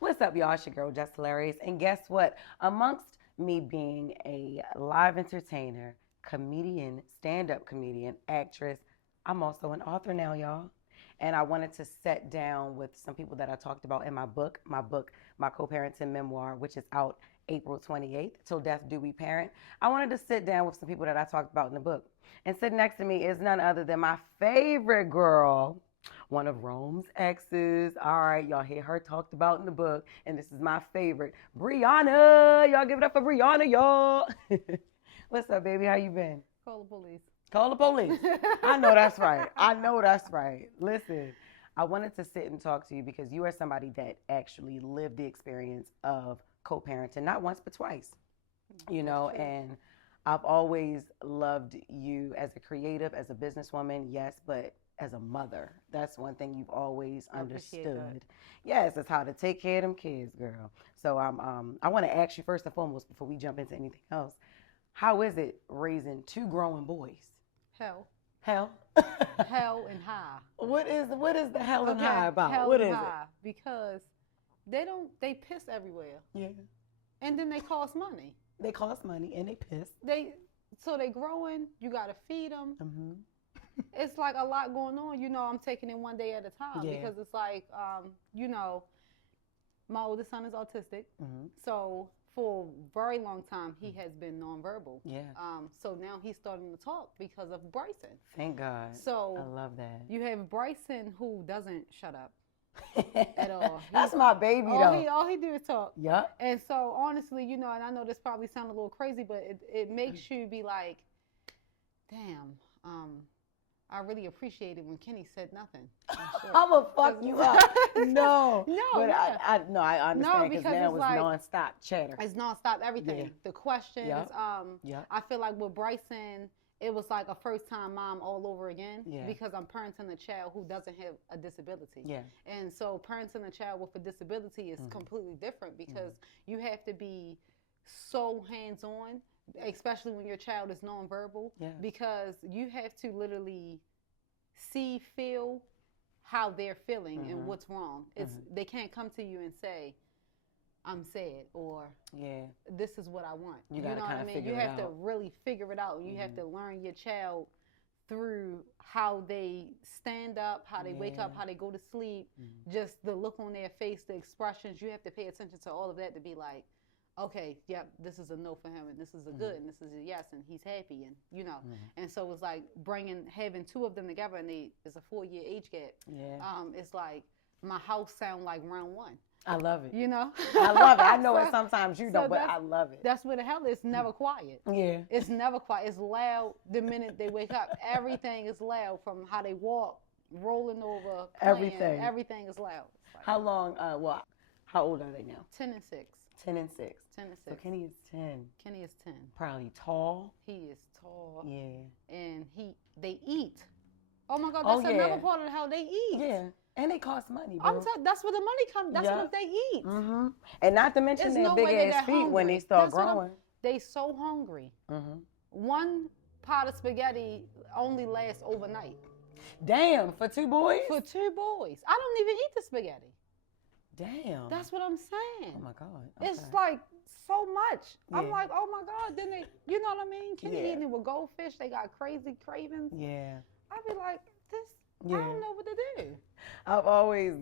What's up, y'all? It's your girl, Just Hilarious. And guess what? Amongst me being a live entertainer, comedian, stand-up comedian, actress, I'm also an author now, y'all. And I wanted to sit down with some people that I talked about in my book, My Co-Parenting Memoir, which is out April 28th, Till Death Do We Parent. I wanted to sit down with some people that I talked about in the book. And sitting next to me is none other than my favorite girl, one of Rome's exes. All right, y'all hear her talked about in the book, and this is my favorite, Briana. Y'all give it up for Briana, y'all. What's up, baby? How you been? Call the police. Call the police. I know that's right. I know that's right. Listen, I wanted to sit and talk to you because you are somebody that actually lived the experience of co-parenting, not once but twice. You know, and I've always loved you as a creative, as a businesswoman, yes, but as a mother. That's one thing you've always understood. Yes, it's how to take care of them kids, girl. So I want to ask you first and foremost before we jump into anything else. How is it raising two growing boys? Hell. Hell? Hell and high. What is the hell and high about? Hell What and is high, because they piss everywhere. it? Yeah. And then they cost money. They cost money and they piss. So they growing, you got to feed them. Mm-hmm. It's like a lot going on. You know, I'm taking it one day at a time because it's like, you know, my oldest son is autistic. Mm-hmm. So for a very long time, he has been nonverbal. Yeah. So now he's starting to talk because of Bryson. Thank God. So I love that. you have Bryson who doesn't shut up at all. That's my baby, though. All he do is talk. Yep. And so honestly, you know, and I know this probably sounds a little crazy, but it makes you be like, damn, I really appreciated when Kenny said nothing. I'm gonna fuck you up. No. No, But yeah. I understand because now it's it's like, nonstop chatter. It's nonstop everything. Yeah. The questions. Yep. Yep. I feel like with Bryson, it was like a first-time mom all over again because I'm parenting a child who doesn't have a disability. Yeah. And so parenting a child with a disability is completely different because you have to be so hands-on, especially when your child is nonverbal, because you have to literally see, feel how they're feeling and what's wrong. They can't come to you and say, I'm sad, or this is what I want. You know what I mean? You have to really figure it out. You have to learn your child through how they stand up, how they wake up, how they go to sleep, just the look on their face, the expressions. You have to pay attention to all of that to be like, okay, yep, this is a no for him, and this is a good, and this is a yes, and he's happy, and you know. And so it's like having two of them together, and it's a 4-year age gap. Yeah. It's like my house sound like round one. I love it. You know? I love it. I know it sometimes you don't, but I love it. That's where the hell is. Never quiet. Yeah. It's never quiet. It's loud the minute they wake up. Everything is loud, from how they walk, rolling over, playing. Everything is loud. Like, how long, how old are they now? 10 and 6. 10 and 6. 10 and 6. So Kenny is 10. Kenny is 10. Probably tall. He is tall. Yeah. And they eat. Oh my God, that's another part of how they eat. Yeah. And they cost money, bro. I'm telling, that's where the money comes. That's what they eat. Mm-hmm. And not to mention their big ass feet hungry. when they start growing. They so hungry. Mm-hmm. One pot of spaghetti only lasts overnight. Damn, for 2 boys? For 2 boys. I don't even eat the spaghetti. Damn. That's what I'm saying. Oh my God. Okay. It's like so much. I'm like, oh my God. Then they, you know what I mean? Kenny eating it with goldfish. They got crazy cravings. Yeah. I'd be like, I don't know what to do. I've always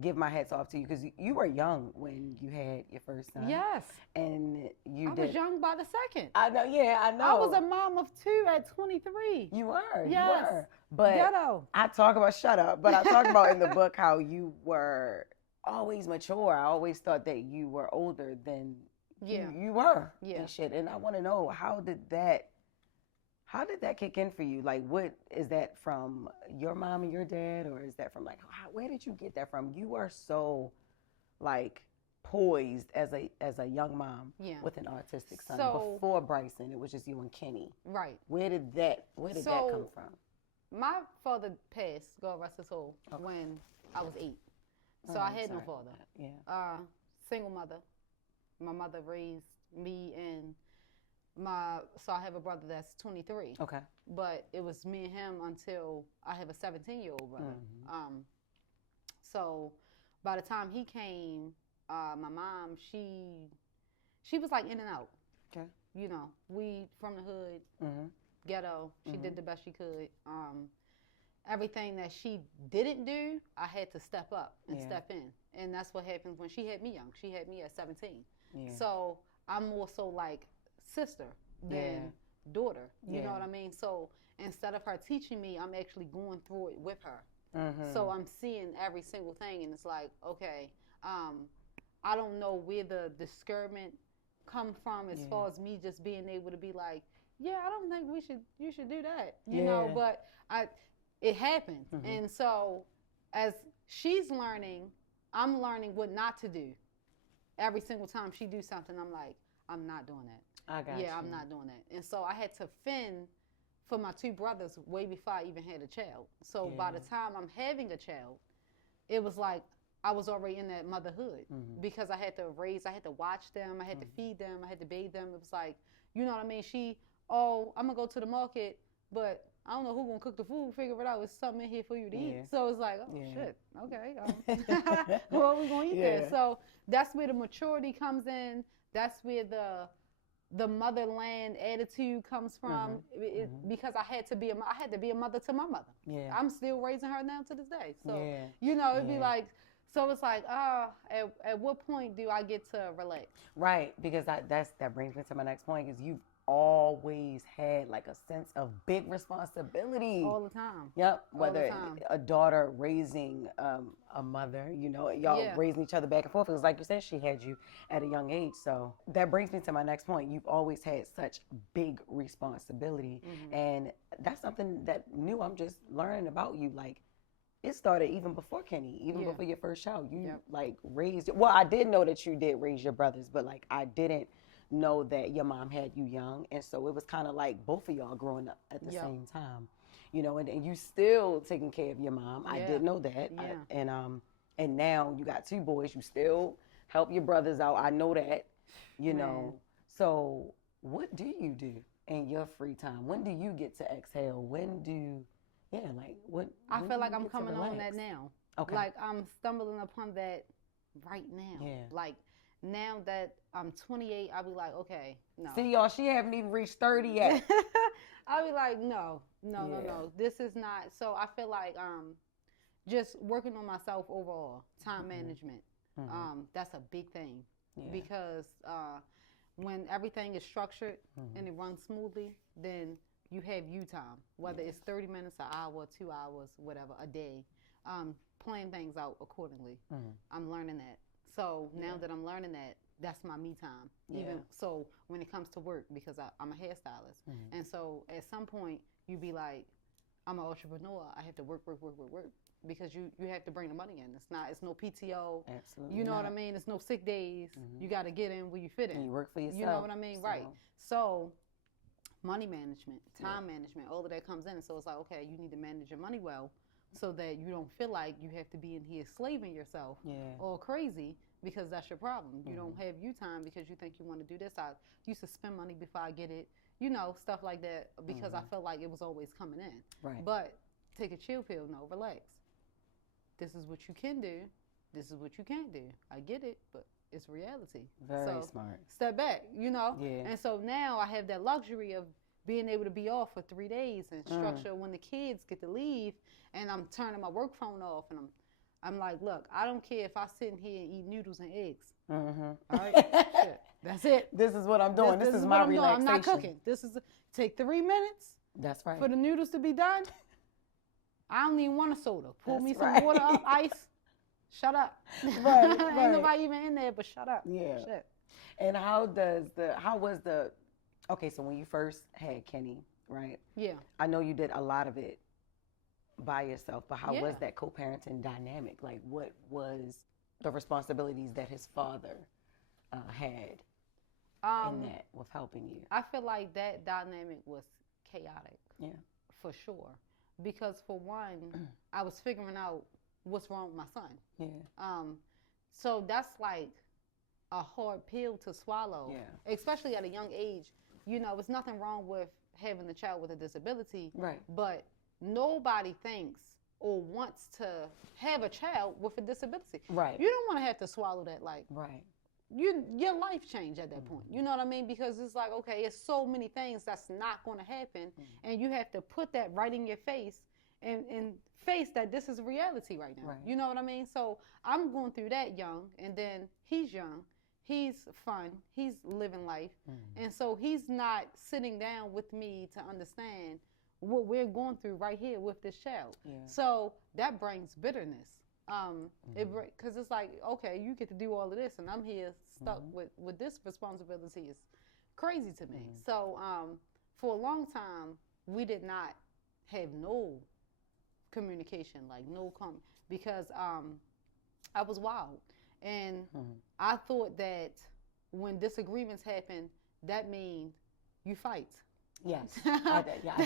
give my hats off to you because you were young when you had your first son. Yes. And I was young by the second. I know. Yeah, I know. I was a mom of 2 at 23. You were. Yes. You were. But Ghetto. I talk about, shut up, but I talk about in the book how you were always mature. I always thought that you were older than you were. Yeah. And shit. And I want to know, how did that kick in for you? Like, what is that from your mom and your dad, or is that from like, where did you get that from? You are so like poised as a young mom with an autistic son. So, before Bryson, it was just you and Kenny. Right. Where did that come from? My father passed, God rest his soul, when I was 8. So I had no father. Yeah. Single mother. My mother raised me and so I have a brother that's 23. Okay. But it was me and him until I have a 17-year-old brother. Mm-hmm. So by the time he came, my mom, she was like in and out. Okay. You know, we from the hood, Mm-hmm. ghetto. She Mhm. did the best she could. Everything that she didn't do, I had to step up and Yeah. step in. And that's what happened when she had me young. She had me at 17. Yeah. So I'm more so like sister than daughter. You know what I mean? So instead of her teaching me, I'm actually going through it with her. Mm-hmm. So I'm seeing every single thing, and it's like, okay, I don't know where the discouragement come from as far as me just being able to be like, yeah, I don't think you should do that, you know. But it happened, and so as she's learning, I'm learning what not to do. Every single time she do something, I'm like, I'm not doing that. I got you. I'm not doing that. And so I had to fend for my two brothers way before I even had a child. So by the time I'm having a child, it was like I was already in that motherhood because I had to watch them, I had to feed them, I had to bathe them. It was like, you know what I mean? I'm going to go to the market, but I don't know who's going to cook the food, figure it out. It's something in here for you to eat. So it's like, shit, okay. What are we going to eat there? So that's where the maturity comes in. That's where the motherland attitude comes from, because I had to be a mother to my mother. Yeah. I'm still raising her now to this day. So you know, it'd be like, so it's like, at what point do I get to relax? Right, because that brings me to my next point, is you've always had like a sense of big responsibility all the time. Yep, whether a daughter raising a mother, you know, y'all raising each other back and forth. It was like you said, she had you at a young age. So that brings me to my next point. You've always had such big responsibility, and that's something that new I'm just learning about you. Like, it started even before Kenny, even before your first child. You like raised. Well, I did know that you did raise your brothers, but like I didn't know that your mom had you young, and so it was kind of like both of y'all growing up at the same time, you know, and you still taking care of your mom. I didn't know that. And now you got two boys, you still help your brothers out. I know that, you know. So what do you do in your free time? When do you get to exhale? When do what I feel like I'm coming on that now. Okay. Like I'm stumbling upon that right now. Like now that I'm 28, I'll be like, okay, no. See, y'all, she haven't even reached 30 yet. I'll be like, no. This is not. So I feel like just working on myself overall, time management. That's a big thing because when everything is structured and it runs smoothly, then you have you time, whether it's 30 minutes, an hour, 2 hours, whatever, a day. Plan things out accordingly. I'm learning that. So now that I'm learning that, that's my me time. Even so, when it comes to work, because I'm a hairstylist, and so at some point you be like, I'm an entrepreneur. I have to work, because you have to bring the money in. It's no PTO. Absolutely. You know what I mean? It's no sick days. You got to get in where you fit in. And you work for yourself. You know what I mean? So. Right. So money management, time management, all of that comes in. And so it's like, okay, you need to manage your money well, so that you don't feel like you have to be in here slaving yourself or crazy, because that's your problem. You don't have you time because you think you want to do this. I used to spend money before I get it, you know, stuff like that, because I felt like it was always coming in. Right. But take a chill pill. No, relax. This is what you can do. This is what you can't do. I get it, but it's reality. Very smart. Step back, you know? Yeah. And so now I have that luxury of being able to be off for 3 days and structure when the kids get to leave, and I'm turning my work phone off, and I'm like, look, I don't care if I sit in here and eat noodles and eggs. All right? Shit, that's it. This is what I'm doing. This is my relaxation. I'm not cooking. Take 3 minutes. That's right. For the noodles to be done. I don't even want a soda. Pour me some water up, ice. Shut up. Right. Ain't nobody even in there, but shut up. Yeah. Shit. And okay, so when you first had Kenny, right? Yeah. I know you did a lot of it by yourself, but how was that co-parenting dynamic? Like, what was the responsibilities that his father had in that with helping you? I feel like that dynamic was chaotic. Yeah. For sure. Because for one, I was figuring out what's wrong with my son. Yeah. So that's like a hard pill to swallow, especially at a young age. You know, there's nothing wrong with having a child with a disability, right? But nobody thinks or wants to have a child with a disability. Right. You don't want to have to swallow that, like, Right. your life changed at that point. You know what I mean? Because it's like, okay, it's so many things that's not going to happen, and you have to put that right in your face and face that this is reality right now. Right. You know what I mean? So I'm going through that young, and then he's young. He's fun. He's living life. And so he's not sitting down with me to understand what we're going through right here with this child. Yeah. So that brings bitterness. Because it's like, okay, you get to do all of this, and I'm here stuck with this responsibility. Is crazy to me. So for a long time, we did not have no communication, like because I was wild, and I thought that when disagreements happen, that means you fight. Yes. You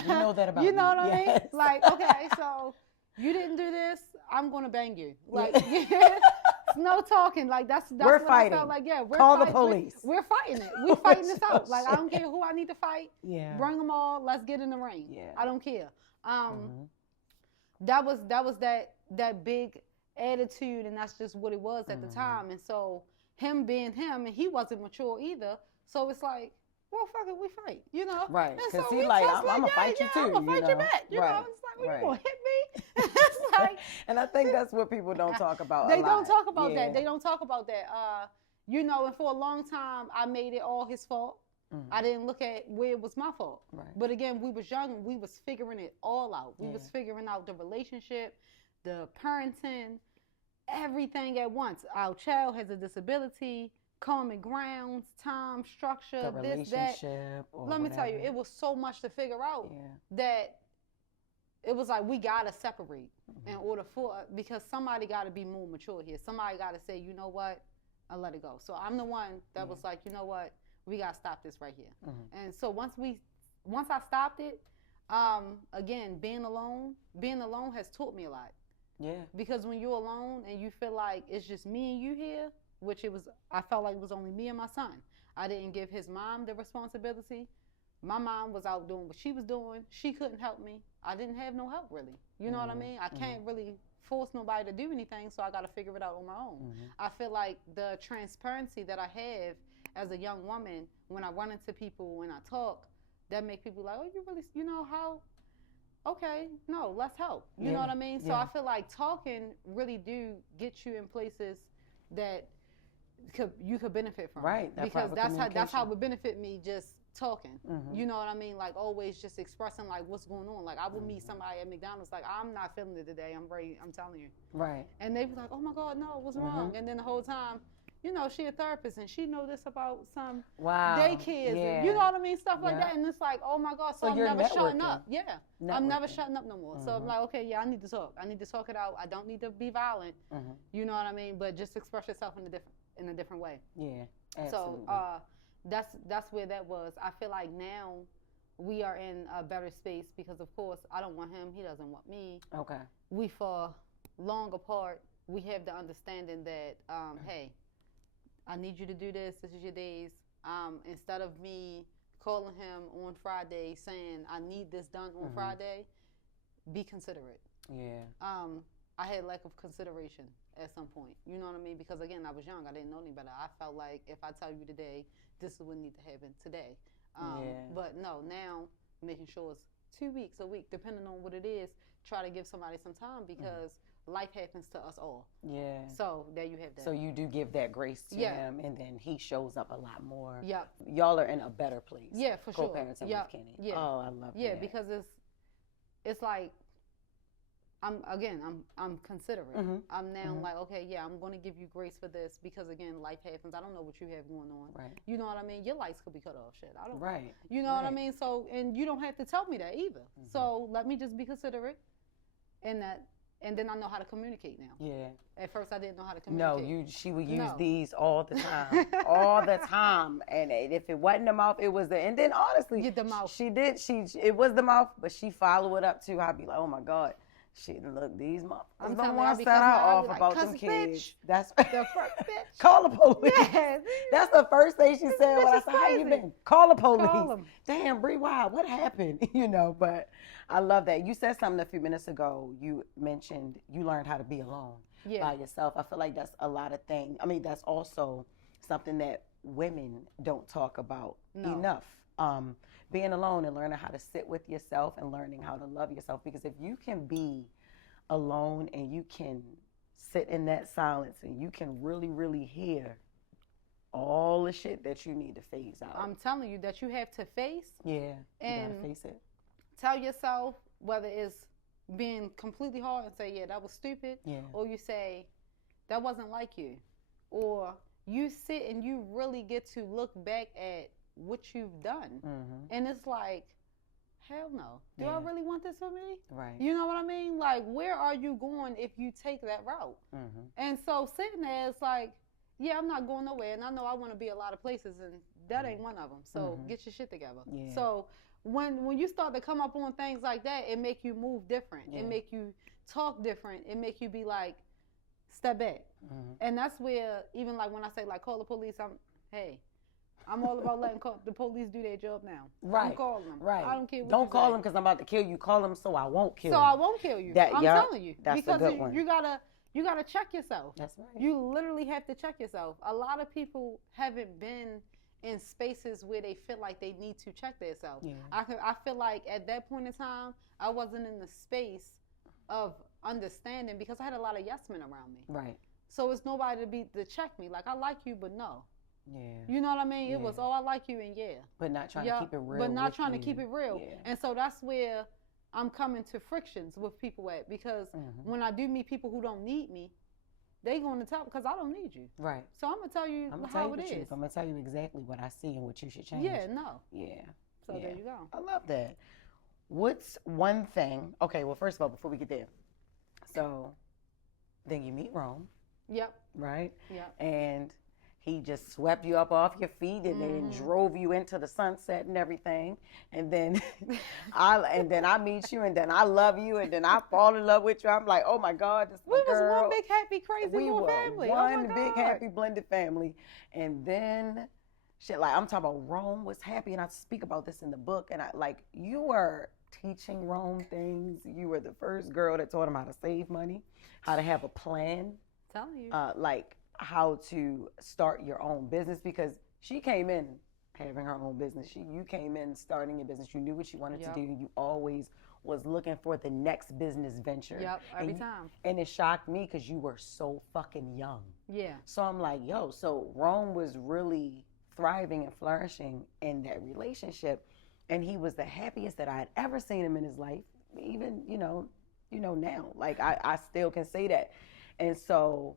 know that about you know me. what I mean? Yes. Like, okay, so you didn't do this, I'm gonna bang you. Like, it's no talking. Like that's we're what fighting. I felt like. Yeah, we're Call fighting. the police. We're fighting it. We're fighting this out. Like I don't care who I need to fight. Yeah. Bring them all. Let's get in the ring. Yeah. I don't care. That was that big attitude, and that's just what it was at the time. And so him being him, and he wasn't mature either. So it's like, well, fuck it, we fight, you know? Right. Because he's like, I'm going to yeah, fight you too. I'm going to fight you back. You right. know? It's like, well, right. you going to hit me? It's like. And I think that's what people don't talk about. They don't talk about that. They don't talk about that. You know, and for a long time, I made it all his fault. I didn't look at where it was my fault. Right. But again, we was young and we was figuring it all out. We was figuring out the relationship, the parenting, everything at once. Our child has a disability, common grounds, time, structure, the this, that. Let me tell you, it was so much to figure out that it was like we gotta separate in order because somebody gotta be more mature here. Somebody gotta say, you know what, I let it go. So I'm the one that was like, you know what, we gotta stop this right here. And so once I stopped it, again, being alone has taught me a lot. Yeah. Because when you're alone and you feel like it's just me and you here, which I felt like it was only me and my son. I didn't give his mom the responsibility. My mom was out doing what she was doing. She couldn't help me. I didn't have no help really. You know what I mean? I can't really force nobody to do anything, so I got to figure it out on my own. I feel like the transparency that I have as a young woman, when I run into people, when I talk, that make people like, oh, you really, you know how? Okay, no, let's help. You know what I mean? So I feel like talking really do get you in places that you could benefit from. Right. Because that's how it would benefit me, just talking. You know what I mean? Like always just expressing like what's going on. Like I would meet somebody at McDonald's like, I'm not feeling it today. I'm telling you. Right. And they be like, oh my God, no, what's wrong? And then the whole time, you know, she a therapist and she know this about some daycares and you know what I mean? Stuff like that. And it's like, oh my God, so I'm never shutting up. Yeah. I'm never shutting up no more. So I'm like, okay, yeah, I need to talk. I need to talk it out. I don't need to be violent. You know what I mean? But just express yourself in a different way. Yeah. Absolutely. So that's where that was. I feel like now we are in a better space because of course I don't want him, he doesn't want me. Okay. We fall long apart. We have the understanding that hey, I need you to do this. This is your days. Instead of me calling him on Friday saying I need this done on Friday, be considerate. Yeah. I had lack of consideration at some point. You know what I mean? Because again, I was young. I didn't know any better. I felt like if I tell you today, this is what needs to happen today. But no, now making sure it's 2 weeks, a week, depending on what it is. Try to give somebody some time because life happens to us all. Yeah. So there you have that. So you do give that grace to him, and then he shows up a lot more. Yeah. Y'all are in a better place. Yeah, for sure. Co-parenting with Kenny. Yeah. Oh, I love that. Yeah, because it's like I'm considerate. I'm now like, okay, yeah, I'm going to give you grace for this because again, life happens. I don't know what you have going on. Right. You know what I mean? Your lights could be cut off. Shit, I don't. Right. You know what I mean? So, and you don't have to tell me that either. So let me just be considerate, and then I know how to communicate now. Yeah. At first, I didn't know how to communicate. No, she would use these all the time, all the time. And if it wasn't the mouth, it was the. And then honestly, the mouth. She did. It was the mouth, but she followed it up too. I'd be like, oh my God. Shit, look, these I'm motherfuckers don't telling want y'all to because set my her off like, about cuss them bitch. kids. That's The first bitch. call the police. Yeah. That's the first thing she This said when bitch I is said, "How you crazy. been?" Call the police. Call 'em. Damn, Bree, why? What happened? But I love that. You said something a few minutes ago. You mentioned you learned how to be alone by yourself. I feel like that's a lot of things. I mean, that's also something that women don't talk about enough. Being alone and learning how to sit with yourself and learning how to love yourself. Because if you can be alone and you can sit in that silence and you can really, really hear all the shit that you need to phase out. I'm telling you that you have to face. Yeah, and you gotta face it. Tell yourself whether it's being completely hard and say, yeah, that was stupid. Yeah. Or you say, that wasn't like you. Or you sit and you really get to look back at what you've done. And it's like, hell no. Do I really want this for me? Right. You know what I mean? Like, where are you going if you take that route? And so sitting there, it's like, yeah, I'm not going nowhere. And I know I want to be a lot of places, and that ain't one of them. So get your shit together. Yeah. So when you start to come up on things like that, it make you move different. It make you talk different. It make you be like, step back. And that's where, even like when I say like call the police, I'm all about letting the police do their job now. Right. I'm calling them. Right. I don't care what Don't call them because I'm about to kill you. Call them so I won't kill you. So I won't kill you. I'm telling you. That's because a good one. You gotta check yourself. That's right. You literally have to check yourself. A lot of people haven't been in spaces where they feel like they need to check themselves. Yeah. I feel like at that point in time, I wasn't in the space of understanding because I had a lot of yes men around me. Right. So it's nobody to check me. Like, I like you, but no. Yeah. You know what I mean? It was, oh, I like you, and but not trying to keep it real. But not trying to keep it real. Yeah. And so that's where I'm coming to frictions with people at, because when I do meet people who don't need me, they going to tell because I don't need you. Right. So I'm gonna tell you how it is. I'm gonna tell you exactly what I see and what you should change. Yeah. No. Yeah. So there you go. I love that. What's one thing? Okay. Well, first of all, before we get there, so then you meet Rome. Yep. Right. Yep. And he just swept you up off your feet and then drove you into the sunset and everything. And then I meet you and then I love you and then I fall in love with you. I'm like, oh my God, this is my girl. We was one big happy crazy little family. One big happy blended family. And then shit, like I'm talking about Rome was happy, and I speak about this in the book. And you were teaching Rome things. You were the first girl that taught him how to save money, how to have a plan. Telling you. How to start your own business, because she came in having her own business. You came in starting your business. You knew what you wanted to do. You always was looking for the next business venture. Yep, every time. And it shocked me because you were so fucking young. Yeah. So I'm like, yo, so Rome was really thriving and flourishing in that relationship. And he was the happiest that I had ever seen him in his life. Even, now. Like, I still can say that. And so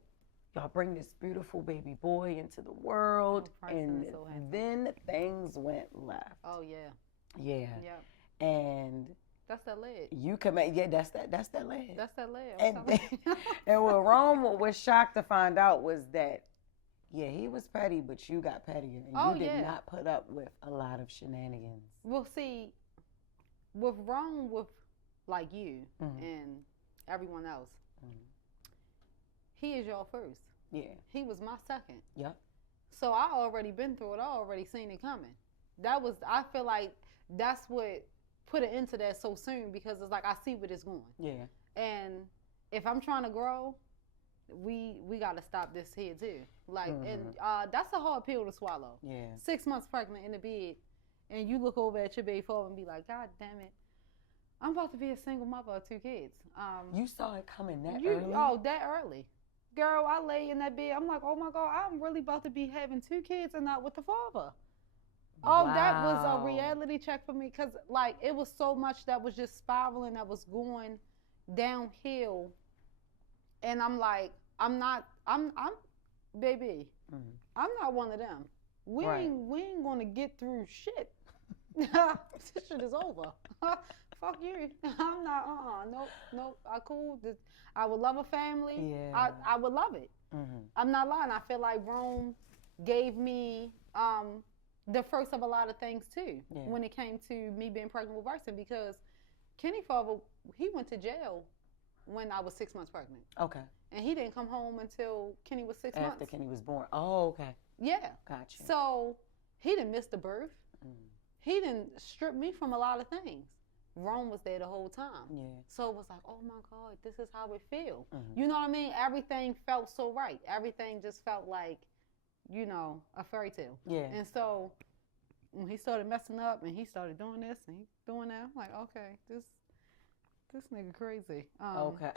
y'all bring this beautiful baby boy into the world, and then things went left. Oh yeah. Yeah. Yep. And that's that lead. You come, that's that lead. That's that lead. And what Rome was shocked to find out was that, he was petty, but you got pettier, and you did not put up with a lot of shenanigans. Well, see, with Rome, with like you and everyone else. He is your first. Yeah. He was my second. Yep. So I already been through it. I already seen it coming. I feel like that's what put it into that so soon, because it's like I see where it's going. Yeah. And if I'm trying to grow, we got to stop this here too. Like, and that's a hard pill to swallow. Yeah. 6 months pregnant in the bed, and you look over at your baby father and be like, God damn it. I'm about to be a single mother of 2 kids. You saw it coming that early? Oh, that early. Girl, I lay in that bed. I'm like, oh my God, I'm really about to be having 2 kids and not with the father. Oh, wow. That was a reality check for me, because like it was so much that was just spiraling, that was going downhill. And I'm like, baby, I'm not one of them. We ain't gonna get through shit. This shit is over. Fuck you. I'm not, nope, I cool. I would love a family. Yeah. I would love it. I'm not lying. I feel like Rome gave me the first of a lot of things too, when it came to me being pregnant with Bryson, because Kenny father, he went to jail when I was 6 months pregnant. Okay. And he didn't come home until Kenny was 6 months. After Kenny was born. Oh, okay. Yeah. Gotcha. So he didn't miss the birth. He didn't strip me from a lot of things. Rome was there the whole time. Yeah. So it was like, oh my God, this is how it feels. You know what I mean? Everything felt so right. Everything just felt like, you know, a fairy tale. Yeah. And so when he started messing up and he started doing this and he doing that, I'm like, okay, this nigga crazy. Okay.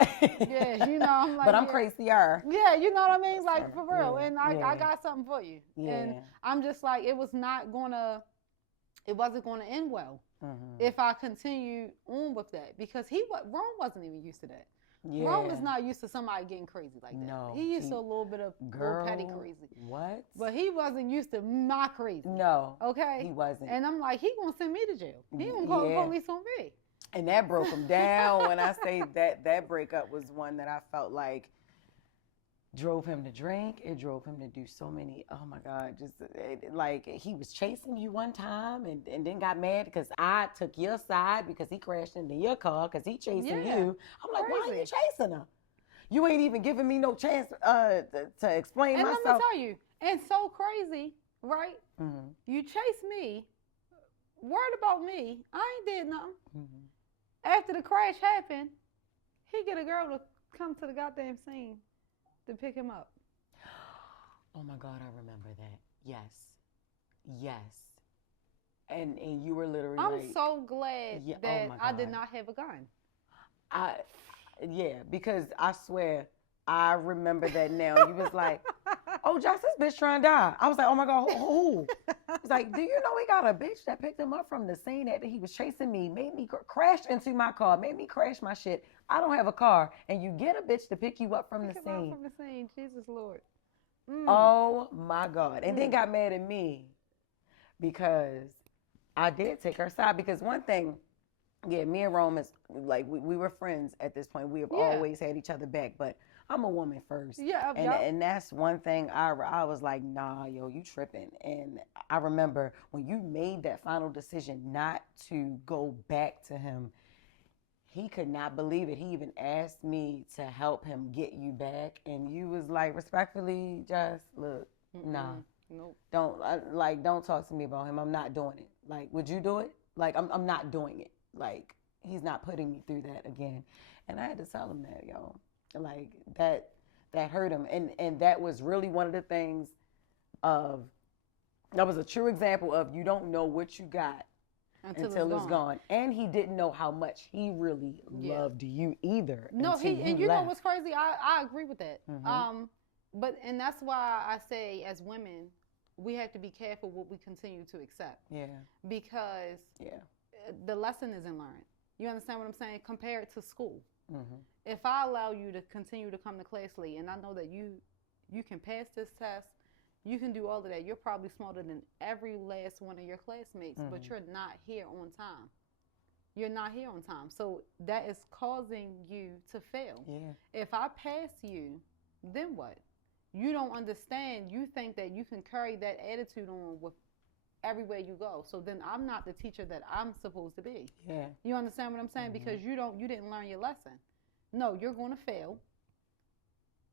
Yeah, you know, I'm like, but I'm crazier. Yeah, you know what I mean? Like, for real. Yeah, And I got something for you. Yeah. And I'm just like, it wasn't going to end well if I continue on with that. Because Rome wasn't even used to that. Yeah. Rome is not used to somebody getting crazy like that. No. He used to a little bit of little petty crazy. What? But he wasn't used to my crazy. No. Okay? He wasn't. And I'm like, he going to send me to jail. He going to call the police on me. And that broke him down. When I say that breakup was one that I felt like drove him to drink. It drove him to do so many, oh my God, just like he was chasing you one time and then got mad because I took your side because he crashed into your car because he chasing you. I'm like, why are you chasing her? You ain't even giving me no chance to explain myself. And let me tell you, and so crazy, right? You chase me, worried about me. I ain't did nothing. After the crash happened, he get a girl to come to the goddamn scene to pick him up. Oh my God, I remember that. Yes. And you were literally I'm so glad that I did not have a gun. Yeah, because I swear, I remember that now. You was like, oh, Josh, this bitch trying to die. I was like, oh my God, who? He's like, do you know he got a bitch that picked him up from the scene that he was chasing me, made me crash into my car, made me crash my shit. I don't have a car, and you get a bitch to pick you up from the scene. Jesus Lord. Oh my God. And then got mad at me because I did take her side. Because one thing, me and Rome is like, we were friends at this point. We have always had each other back, but I'm a woman first. Yeah. And that's one thing I was like, nah, yo, you tripping. And I remember when you made that final decision not to go back to him, he could not believe it. He even asked me to help him get you back. And you was like, respectfully, just look, nah. Nope. Don't talk to me about him. I'm not doing it. Like, would you do it? Like, I'm not doing it. Like, he's not putting me through that again. And I had to tell him that, yo. Like, that hurt him. And that was really one of the things that was a true example of you don't know what you got until it's gone. And he didn't know how much he really loved you either. No, and you know what's crazy? I agree with that. And that's why I say, as women, we have to be careful what we continue to accept. Yeah. Because the lesson isn't learned. You understand what I'm saying? Compare it to school. If I allow you to continue to come to class late, and I know that you can pass this test, you can do all of that. You're probably smarter than every last one of your classmates, but you're not here on time. You're not here on time. So that is causing you to fail. Yeah. If I pass you, then what? You don't understand. You think that you can carry that attitude on with everywhere you go. So then I'm not the teacher that I'm supposed to be. Yeah. You understand what I'm saying? Because you didn't learn your lesson. No, you're going to fail.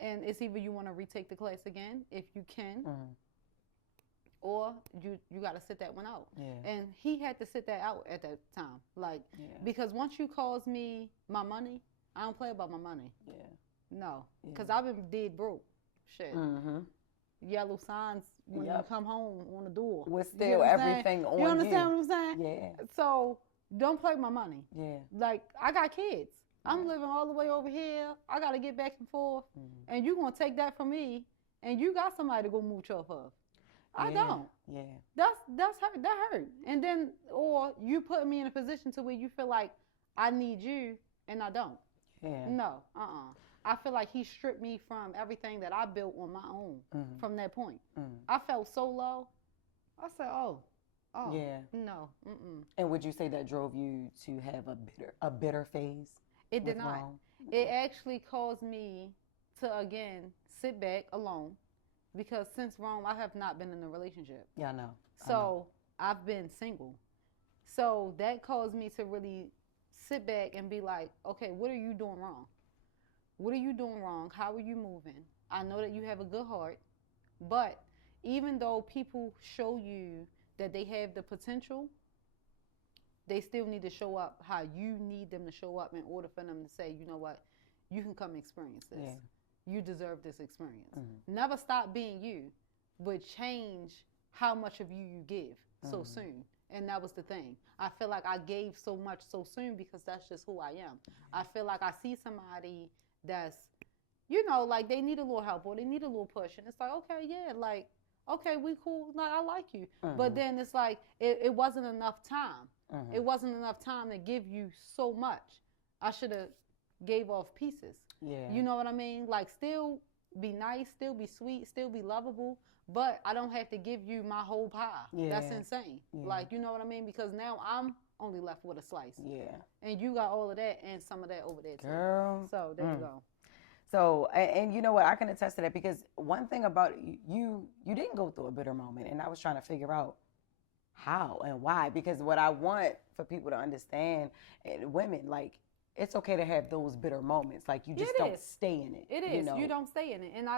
And it's either you want to retake the class again, if you can, or you got to sit that one out. Yeah. And he had to sit that out at that time. Like, because once you cause me my money, I don't play about my money. Yeah. No. Because I've been dead broke. Shit. Yellow signs when you come home on the door. With still everything on you. You understand what I'm saying? Yeah. So don't play my money. Yeah. Like, I got kids. I'm living all the way over here. I got to get back and forth. And you're going to take that from me, and you got somebody to go mooch off of. I don't. Yeah. That hurt. And then, or you put me in a position to where you feel like I need you, and I don't. Yeah. No. I feel like he stripped me from everything that I built on my own from that point. I felt so low. I said, oh, yeah. No. And would you say that drove you to have a bitter phase? It did not. It actually caused me to, again, sit back alone, because since Rome, I have not been in a relationship. Yeah, I know. So I've been single. So that caused me to really sit back and be like, okay, what are you doing wrong? What are you doing wrong? How are you moving? I know that you have a good heart, but even though people show you that they have the potential, they still need to show up how you need them to show up in order for them to say, you know what, you can come experience this. Yeah. You deserve this experience. Mm-hmm. Never stop being you, but change how much of you give so soon. And that was the thing. I feel like I gave so much so soon because that's just who I am. I feel like I see somebody that's, you know, like they need a little help or they need a little push. And it's like, okay, yeah, like, okay, we cool. Like, I like you. But then it's like, it wasn't enough time. It wasn't enough time to give you so much. I should have gave off pieces. Yeah. You know what I mean? Like, still be nice, still be sweet, still be lovable, but I don't have to give you my whole pie. Yeah. That's insane. Yeah. Like, you know what I mean? Because now I'm only left with a slice. Yeah. And you got all of that and some of that over there too. Girl. So there you go. So, and you know what? I can attest to that because one thing about you didn't go through a bitter moment, and I was trying to figure out how and why, because what I want for people to understand, and women, like, it's okay to have those bitter moments. Like, you just don't stay in it. It is. You don't stay in it. And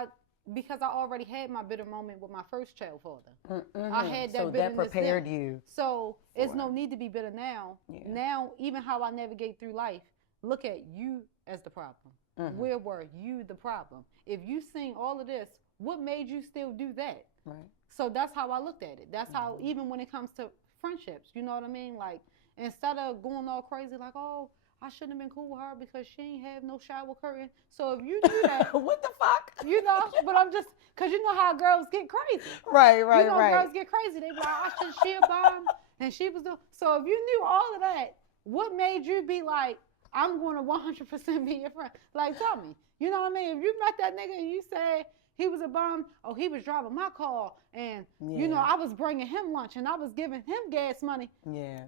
because I already had my bitter moment with my first child father. I had that bitterness. So that prepared you. So it's no need to be bitter now. Yeah. Now, even how I navigate through life, look at you as the problem. Where were you the problem? If you seen all of this, what made you still do that? Right. So that's how I looked at it. That's how, even when it comes to friendships, you know what I mean? Like, instead of going all crazy, like, oh, I shouldn't have been cool with her because she ain't have no shower curtain. So if you do that, what the fuck? You know, but I'm just, because you know how girls get crazy. Right. You know, girls get crazy. They be like, she a bomb, and she was doing. So if you knew all of that, what made you be like, I'm going to 100% be your friend? Like, tell me. You know what I mean? If you met that nigga and you say he was a bum, oh, he was driving my car, and, you know, I was bringing him lunch, and I was giving him gas money. Yeah.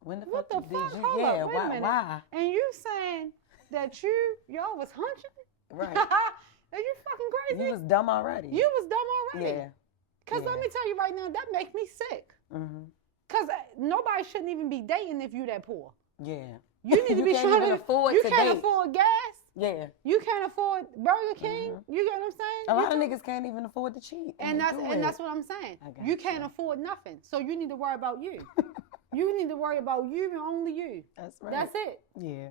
When the fuck did you? Hold up, wait a minute. Why? And you saying that y'all was hunching? Right. Are you fucking crazy? You was dumb already. Yeah. Because let me tell you right now, that makes me sick. Because nobody shouldn't even be dating if you that poor. Yeah. You need to be sure that you can't afford gas. Yeah. You can't afford Burger King. You get what I'm saying? A lot of niggas can't even afford to cheat. And that's what I'm saying. You can't afford nothing. So you need to worry about you. You need to worry about you and only you. That's right. That's it. Yeah.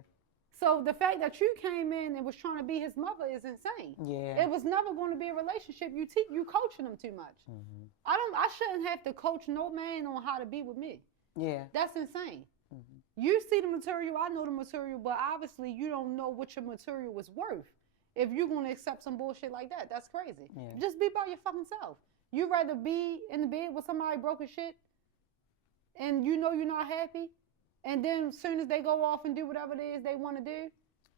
So the fact that you came in and was trying to be his mother is insane. Yeah. It was never going to be a relationship. You coaching him too much. I shouldn't have to coach no man on how to be with me. Yeah. That's insane. You see the material, I know the material, but obviously you don't know what your material is worth. If you're going to accept some bullshit like that, that's crazy. Yeah. Just be by your fucking self. You'd rather be in the bed with somebody broke as shit and you know you're not happy, and then as soon as they go off and do whatever it is they want to do,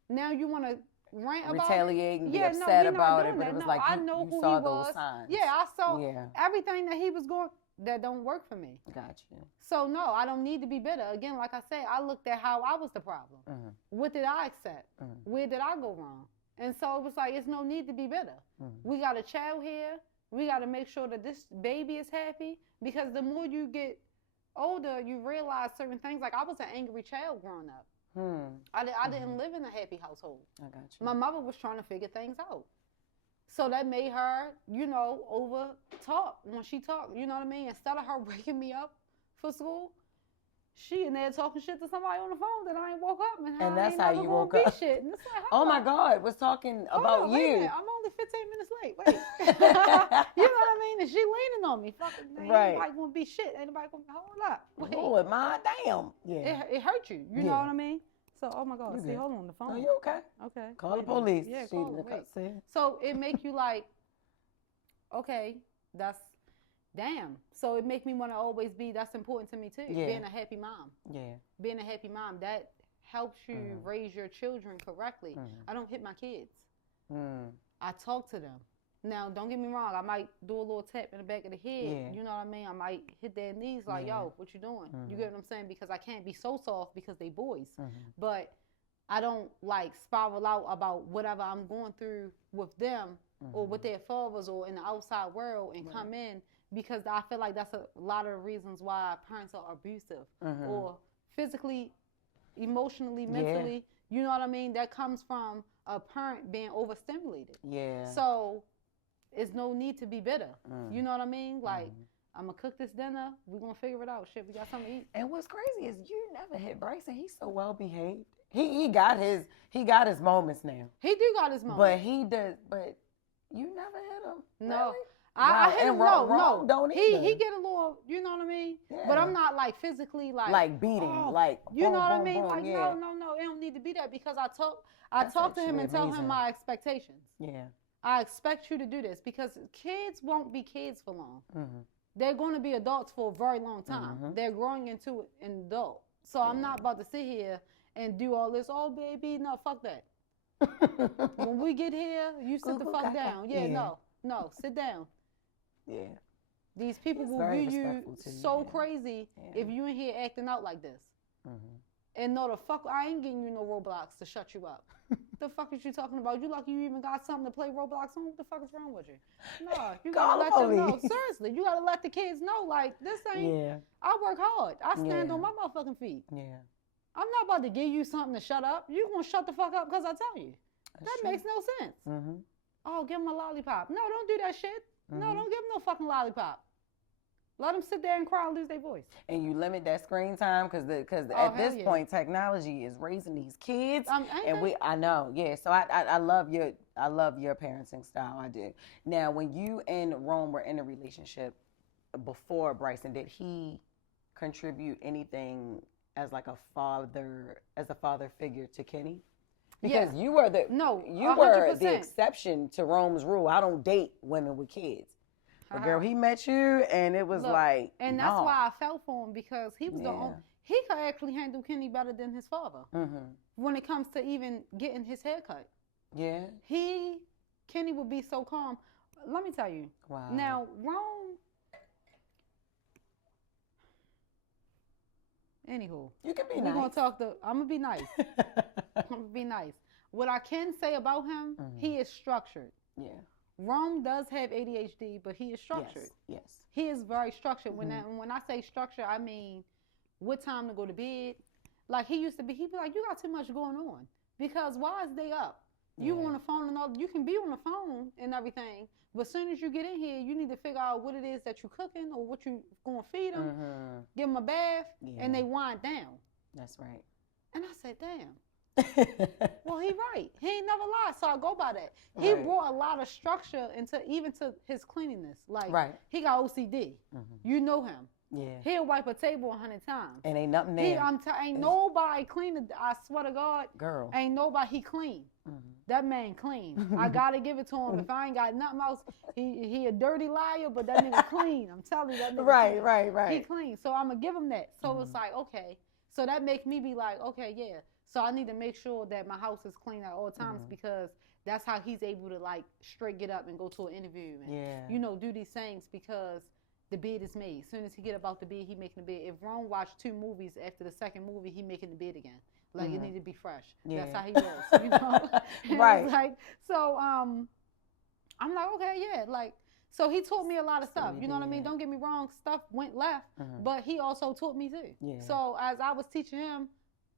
now you want to rant about retaliate and be upset about it, but it was like you saw those signs. Yeah, I saw everything that he was going. That don't work for me. Gotcha. So no, I don't need to be bitter. Again, like I said, I looked at how I was the problem. What did I accept? Where did I go wrong? And so it was like, it's no need to be bitter. We got a child here. We got to make sure that this baby is happy, because the more you get older, you realize certain things. Like, I was an angry child growing up. I didn't live in a happy household. I got you. My mother was trying to figure things out. So that made her, you know, over talk when she talked. You know what I mean? Instead of her waking me up for school, she in there talking shit to somebody on the phone that I ain't woke up. And that's how you woke up. Shit. And it's like, oh my God, was talking about you. I'm only 15 minutes late. Wait. You know what I mean? And she leaning on me. Fucking, ain't nobody gonna be shit. Ain't nobody gonna hold up. Wait. Lord, my damn. Yeah. It hurt you. You know what I mean? So, oh my God, hold on the phone. Are you okay? Okay. Call the police. Yeah, call them. So it make you like, okay, that's, damn. So it make me want to always be, that's important to me too. Yeah. Being a happy mom. Yeah. Being a happy mom, that helps you raise your children correctly. I don't hit my kids. I talk to them. Now, don't get me wrong. I might do a little tap in the back of the head. Yeah. You know what I mean? I might hit their knees like, yo, what you doing? You get what I'm saying? Because I can't be so soft because they boys. But I don't, like, spiral out about whatever I'm going through with them or with their fathers or in the outside world and come in, because I feel like that's a lot of the reasons why parents are abusive or physically, emotionally, mentally. You know what I mean? That comes from a parent being overstimulated. Yeah. So it's no need to be bitter. You know what I mean? Like, I'm going to cook this dinner. We're going to figure it out. Shit, we got something to eat. And what's crazy is you never hit Bryson. He's so well behaved. He got his moments now. He do got his moments. But you never hit him. No. Really? I hit him. No. Don't he either. get a little, you know what I mean? Yeah. But I'm not like physically like beating, like you boom, know what boom, I mean? boom, Like yeah. no, it don't need to be that because I talk to him and tell him my expectations. Yeah. I expect you to do this because kids won't be kids for long. Mm-hmm. They're going to be adults for a very long time. Mm-hmm. They're growing into an adult. So I'm not about to sit here and do all this. Oh, baby, no, fuck that. When we get here, you sit the fuck down. Yeah, no, sit down. Yeah. These people will view you so crazy if you in here acting out like this. Mm-hmm. And no, the fuck, I ain't getting you no Roblox to shut you up. The fuck is you talking about? You lucky you even got something to play Roblox on? What the fuck is wrong with you? No, you gotta let them know. Seriously, you gotta let the kids know, like, this ain't, I work hard. I stand on my motherfucking feet. Yeah. I'm not about to give you something to shut up. You gonna shut the fuck up because I tell you. That makes no sense. Mm-hmm. Oh, give him a lollipop. No, don't do that shit. Mm-hmm. No, don't give him no fucking lollipop. Let them sit there and cry and lose their voice. And you limit that screen time because at this point technology is raising these kids. I know, yeah. So I love your parenting style. I do. Now, when you and Rome were in a relationship before Bryson, did he contribute anything as like a father figure to Kenny? Because you were the 100%. Exception to Rome's rule. I don't date women with kids. But girl, he met you, and it was like, and that's why I fell for him because he was the only. He could actually handle Kenny better than his father when it comes to even getting his hair cut. Yeah. Kenny would be so calm. Let me tell you. Wow. Now, Rome. Anywho, you can be nice. I'm gonna be nice. I'm gonna be nice. What I can say about him, he is structured. Yeah. Rome does have ADHD, but he is structured. Yes. He is very structured. When I say structure, I mean what time to go to bed. Like he'd be like, you got too much going on. Because why is they up? You on the phone and all, you can be on the phone and everything, but as soon as you get in here, you need to figure out what it is that you're cooking or what you going to feed them, give them a bath, and they wind down. That's right. And I said, damn. Well, he right. He ain't never lied, so I go by that. He brought a lot of structure even to his cleanliness. Like he got OCD. You know him. Yeah. He'll wipe a table 100 times. And ain't nothing there. Ain't nobody clean. I swear to God, girl, ain't nobody clean. That man clean. I gotta give it to him. If I ain't got nothing else, he a dirty liar, but that nigga clean. I'm telling you, that nigga clean. Right. He clean. So I'm gonna give him that. So it's like, okay. So that makes me be like, okay, yeah. So I need to make sure that my house is clean at all times because that's how he's able to like straight get up and go to an interview and do these things because the bed is made. As soon as he get up out the bed, he making the bed. If Ron watched 2 movies after the second movie, he making the bed again. Like it need to be fresh. Yeah. That's how he was, you know. Right. Like so. I'm like, okay, yeah, like. So he taught me a lot of stuff. You know what I mean? Don't get me wrong. Stuff went left, but he also taught me too. Yeah. So as I was teaching him,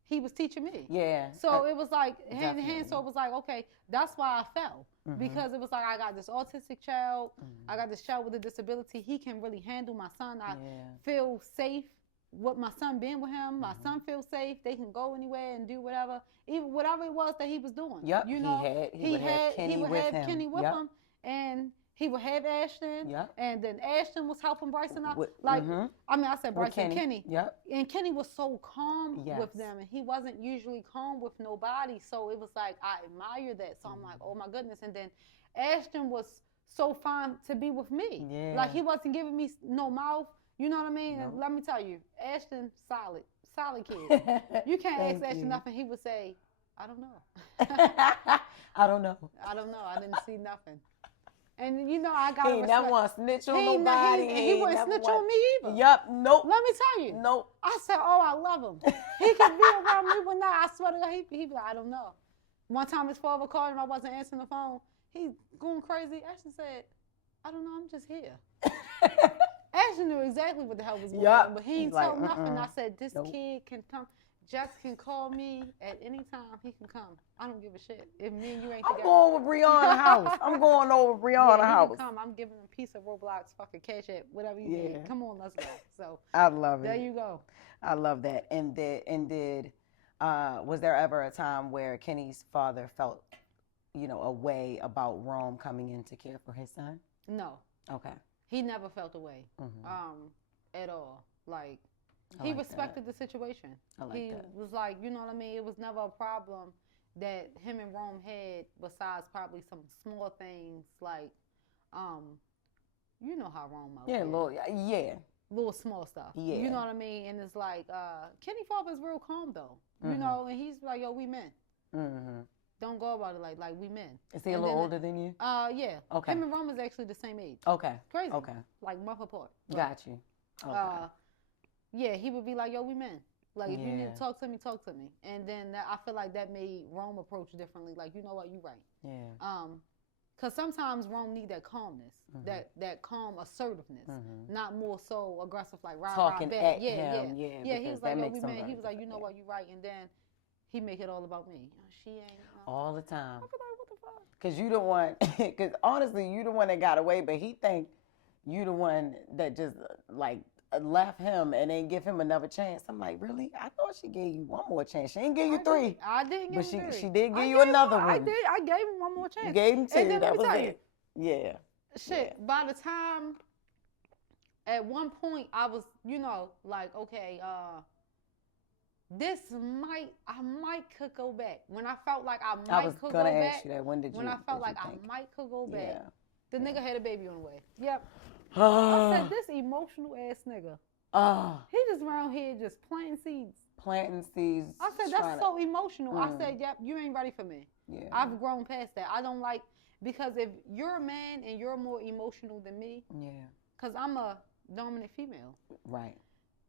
he was teaching me. Yeah. So it was like hand in hand. So it was like, okay, that's why I fell. Because it was like, I got this autistic child. I got this child with a disability. He can really handle my son. I feel safe with my son being with him. My son feels safe. They can go anywhere and do whatever. Even whatever it was that he was doing. Yep. You know, he would have Kenny with him. And he would have Ashton, and then Ashton was helping Bryson out. I said Bryson, Kenny. And Kenny was so calm with them, and he wasn't usually calm with nobody. So it was like, I admire that. So I'm like, oh my goodness. And then Ashton was so fine to be with me. Yeah. Like he wasn't giving me no mouth. You know what I mean? No. And let me tell you, Ashton, solid kid. You can't ask Ashton nothing. He would say, I don't know. I don't know. I don't know. I didn't see nothing. And you know, I got. He never want to snitch on nobody. He wouldn't snitch on me either. Yep. Nope. Let me tell you. Nope. I said, oh, I love him. He could be around me, but now I swear to God, he'd be like, I don't know. One time his father called him, I wasn't answering the phone. He going crazy. Ashton said, I don't know, I'm just here. Ashton knew exactly what the hell was going on, but he didn't tell nothing. I said, this kid can come. Jess can call me at any time. He can come. I don't give a shit. If me and you ain't I'm together. going with Briana house. I'm going over Briana house. He can come. I'm giving him a piece of Roblox, fucking Cash App, whatever you need. Come on, let's go. So I love it. There you go. I love that. And did was there ever a time where Kenny's father felt, a way about Rome coming in to care for his son? No. Okay. He never felt a way, at all. Like, he respected the situation. He was like, you know what I mean? It was never a problem that him and Rome had, besides probably some small things like, you know how Rome out little small stuff. Yeah. You know what I mean? And it's like, Kenny father's real calm though. You know, and he's like, yo, we men. Don't go about it like we men. Is he a little older than you? Yeah. Okay. Him and Rome is actually the same age. Okay. Crazy. Okay. Like month apart. Got you. Okay. Yeah, he would be like, yo, we men. Like, if you need to talk to me, talk to me. And then I feel like that made Rome approach differently. Like, you know what, you right. Yeah. Because sometimes Rome need that calmness, that calm assertiveness, not more so aggressive, like talking back. At Yeah. He was like, yo, we man. He was like, you know what, you right. And then he make it all about me. She ain't. All the time. I feel like, what the fuck? Because you the one, because honestly, you the one that got away, but he think you the one that just, like, left him and then give him another chance. I'm like, really? I thought she gave you one more chance. She didn't give you three. I didn't give him three. She did give you another one. I did. I gave him one more chance. You gave him two. And then that let me was tell it. Yeah. Shit. Yeah. By the time, at one point, I was, like, okay, I might could go back. When I felt like I might could go back. I was gonna ask you that. When I felt like I might could go back, the nigga had a baby on the way. Yep. I said, this emotional ass nigga. He just around here just planting seeds. Planting seeds. I said, that's so emotional. I said, yep, you ain't ready for me. Yeah. I've grown past that. I don't like, because if you're a man and you're more emotional than me, because I'm a dominant female. Right.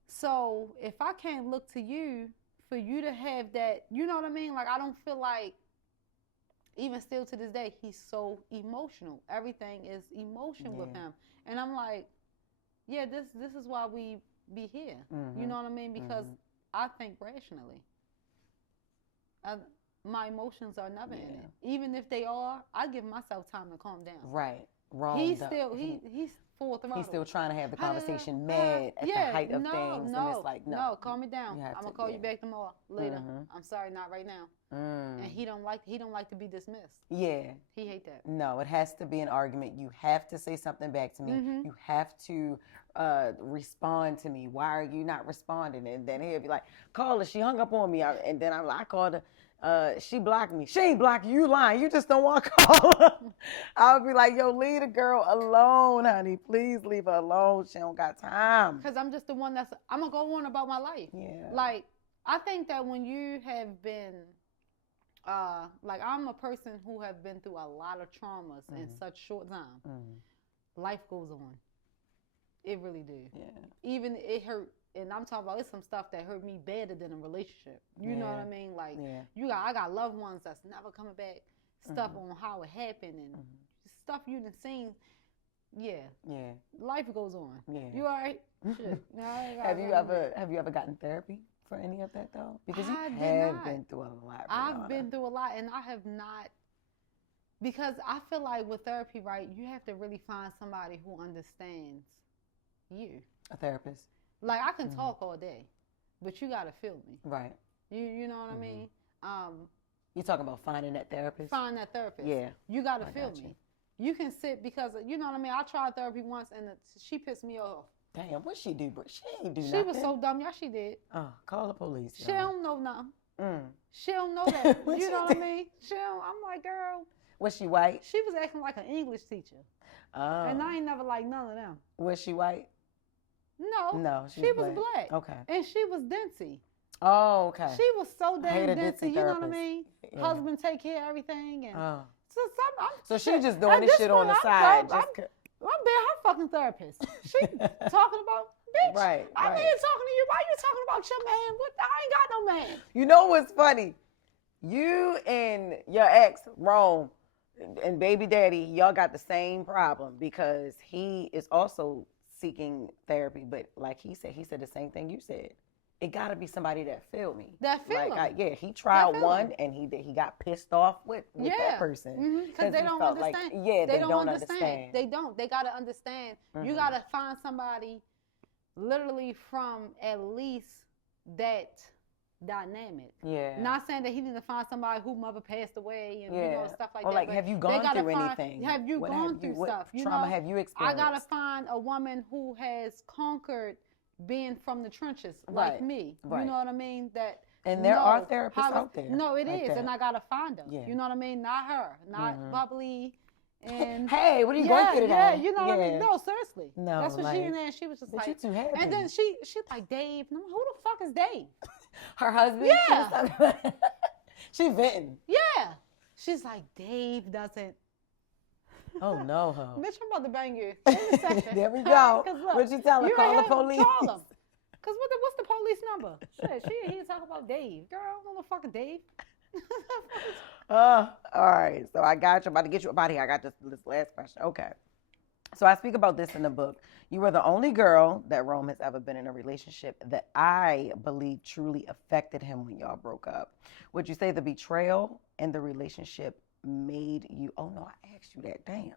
So if I can't look to you for you to have that, you know what I mean? Like, I don't feel like, even still to this day, he's so emotional. Everything is emotion with him. And I'm like, yeah, this is why we be here. You know what I mean? Because I think rationally. My emotions are never in it. Even if they are, I give myself time to calm down. Right. Wrong. He's full throttle. He's still trying to have the conversation mad at the height of things. And it's like, no, calm me down. I'm gonna call you back tomorrow later. I'm sorry, not right now. And he don't like to be dismissed. Yeah. He hate that. No, it has to be an argument. You have to say something back to me. You have to respond to me. Why are you not responding? And then he'll be like, call her. She hung up on me. And then I called her. She blocked me. She ain't blocked you. You lying. You just don't want to call her. I'll be like, yo, leave the girl alone, honey. Please leave her alone. She don't got time. Because I'm just the one I'm going to go on about my life. Yeah. Like, I think that when you have been, like, I'm a person who have been through a lot of traumas in such short time. Life goes on. It really do. Yeah. Even it hurt. And I'm talking about, it's some stuff that hurt me better than a relationship. You know what I mean? Like, I got loved ones that's never coming back. Stuff on how it happened and stuff you done seen. Yeah. Yeah. Life goes on. Yeah. You all right? Shit. No, have you ever gotten therapy for any of that though? Because you have been through a lot. I've been through a lot, and I have not. Because I feel like with therapy, right, you have to really find somebody who understands you. A therapist. Like, I can talk all day, but you got to feel me. Right. You know what I mean? You're talking about finding that therapist? Find that therapist. Yeah. You got to feel me. You can sit because, you know what I mean? I tried therapy once, and she pissed me off. Damn, what'd she do? She ain't do nothing. She was so dumb. Yeah, she did. Call the police. She don't know nothing. She don't know that. You know what I mean? I'm like, girl. Was she white? She was acting like an English teacher. And I ain't never liked none of them. Was she white? No, she was black. Okay. And she was dinty. Oh, okay. She was so damn dinty, you know what I mean? Yeah. Husband take care of everything. And so she just doing this shit on the side. I'm being her fucking therapist. She talking about, bitch, right. I'm here talking to you. Why you talking about your man? I ain't got no man. You know what's funny? You and your ex, Rome, and baby daddy, y'all got the same problem because he is also seeking therapy, but like he said the same thing you said. it got to be somebody that feel me. That feel like him. he tried one and he got pissed off with that person because they don't understand. They don't understand. They don't. They got to understand. You got to find somebody literally from at least that dynamic. Yeah. Not saying that he need to find somebody who mother passed away and stuff like or that. Like, have you gone through anything? Have you gone through stuff? What trauma have you experienced? I gotta find a woman who has conquered being from the trenches like me. Right. You know what I mean? That. And there are therapists out there. No, it is, and I gotta find them. Yeah. You know what I mean? Not her, not bubbly. And hey, what are you going through today? Yeah, you know what I mean? No, seriously. No, that's what she in there. And she was just but like, you too happy. And then she like, Dave. And I'm like, who the fuck is Dave? Her husband. Yeah. She venting. Yeah. She's like, Dave doesn't. Oh no, huh? Bitch, I'm about to bang you. In a second. There we go. Look, what you tell her? Call the police. Call them. Cause what's the police number? Shit, she here to talk about Dave. Girl, I don't know the fucking Dave. All right. So I got you. I'm about to get you up out of here. I got this last question. Okay. So I speak about this in the book. You were the only girl that Rome has ever been in a relationship that I believe truly affected him when y'all broke up. Would you say the betrayal in the relationship made you? Oh no, I asked you that. Damn.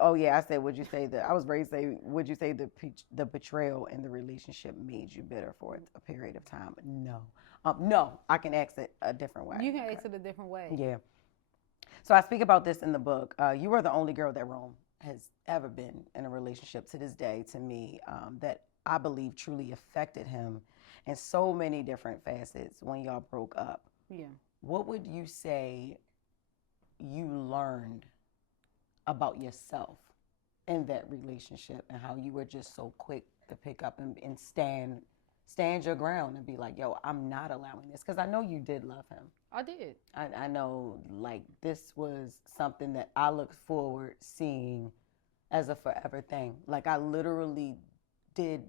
Oh yeah, I said. Would you say that? I was ready to say. Would you say the betrayal in the relationship made you bitter for a period of time? No. No. I can ask it a different way. You can ask it a different way. Yeah. So I speak about this in the book. You are the only girl that Rome has ever been in a relationship to this day, to me, that I believe truly affected him in so many different facets when y'all broke up. Yeah. What would you say you learned about yourself in that relationship and how you were just so quick to pick up and stand your ground and be like, yo, I'm not allowing this? Because I know you did love him. I did. I know, like, this was something that I looked forward seeing as a forever thing. Like, I literally did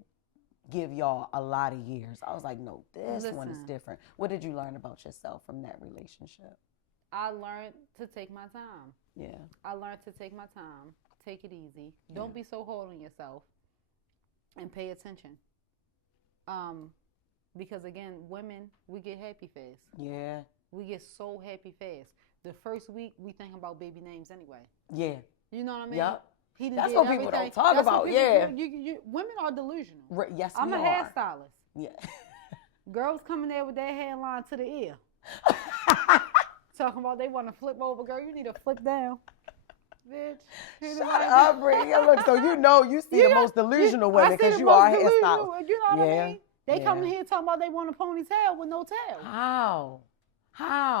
give y'all a lot of years. I was like, no, this one is different. What did you learn about yourself from that relationship? I learned to take my time. Yeah. I learned to take my time. Take it easy. Don't be so hard on yourself. And pay attention. Because again, women, we get happy fast. Yeah. We get so happy fast. The first week, we think about baby names anyway. Yeah. You know what I mean? Yep. That's what people don't talk about. Women are delusional. Yes, I'm a hairstylist. Yeah. Girls coming there with their hairline to the ear. Talking about they want to flip over. Girl, you need to flip down. Bitch. Shut up, Briana. Look, so you see the most delusional women because you are a hairstylist. You know what I mean? They come in here talking about they want a ponytail with no tail. How?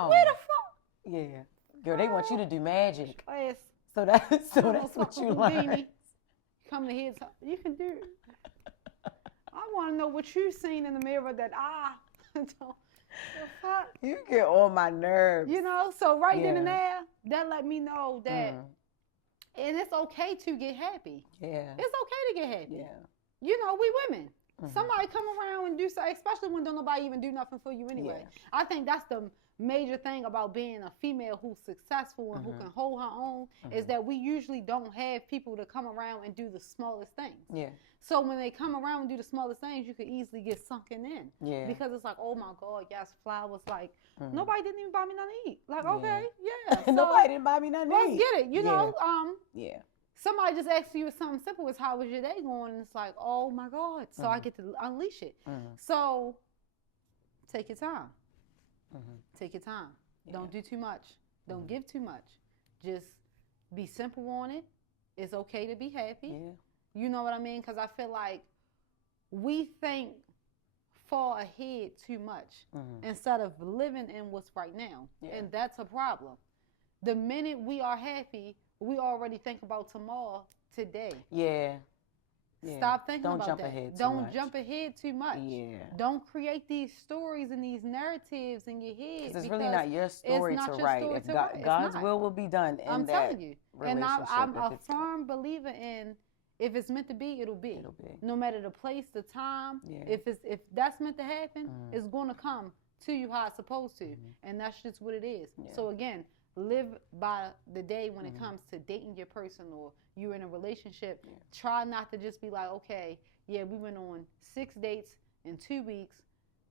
Where the fuck? Yeah. Girl, they want you to do magic. Yes. So that's what you learn. Come to here, you can do. I want to know what you've seen in the mirror that I don't. You get on my nerves. You know, so right then and there, that let me know that, and it's okay to get happy. Yeah. It's okay to get happy. Yeah. You know, we women. Somebody come around and do something, especially when don't nobody even do nothing for you anyway. Yeah. I think that's the major thing about being a female who's successful and who can hold her own is that we usually don't have people to come around and do the smallest things. Yeah. So when they come around and do the smallest things, you could easily get sunken in. Yeah. Because it's like, oh my God, yes, flowers. Like, nobody didn't even buy me nothing to eat. Like, okay, yeah. So, nobody didn't buy me nothing to eat. Let's get it. You know, yeah. Somebody just asks you something simple as how was your day going? And it's like, oh my God. So I get to unleash it. So take your time. Take your time. Yeah. Don't do too much. Don't give too much. Just be simple on it. It's okay to be happy. Yeah. You know what I mean? Because I feel like we think far ahead too much instead of living in what's right now. Yeah. And that's a problem. The minute we are happy, we already think about tomorrow, today. Yeah. Stop thinking about that. Don't jump ahead too much. Yeah. Don't create these stories and these narratives in your head. Because it's really not your story to write. God's will be done in that telling you. And I'm a firm believer in if it's meant to be, it'll be. No matter the place, the time. Yeah. If that's meant to happen, it's going to come to you how it's supposed to. And that's just what it is. Yeah. So again, live by the day when it comes to dating your person or you're in a relationship. Yeah. Try not to just be like, okay, yeah, we went on 6 dates in 2 weeks.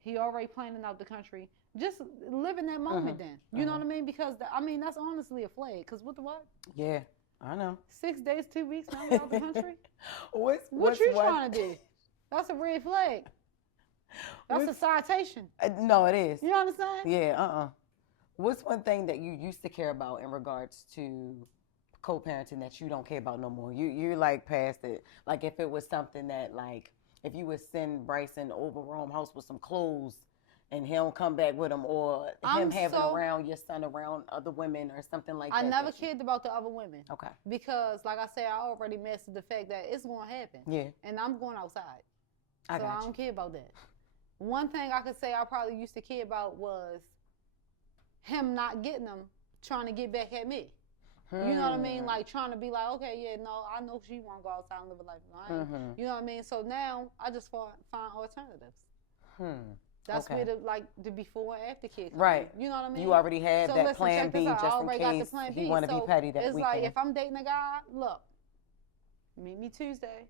He already planning out the country. Just live in that moment then. You know what I mean? Because, that's honestly a flag. Because what? Yeah, I know. 6 days, 2 weeks, now we out the country? What you trying to do? That's a red flag. That's a citation. No, it is. You know what I'm saying? Yeah, What's one thing that you used to care about in regards to co-parenting that you don't care about no more? You're like past it. Like if it was something that like, if you would send Bryson over Rome house with some clothes and he don't come back with them, or him having around your son around other women or something like that. I never cared about the other women. Okay. Because like I said, I already mastered the fact that it's going to happen. Yeah. And I'm going outside. I don't care about that. One thing I could say I probably used to care about was him not getting them, trying to get back at me. You know what I mean? Like trying to be like, okay, yeah, no, I know she want to go outside and live a life. You know what I mean? So now I just find alternatives. That's where the before and after kid comes. Right. You know what I mean? You already had that plan B just in case he want to be petty that it's weekend. It's like if I'm dating a guy, look, meet me Tuesday,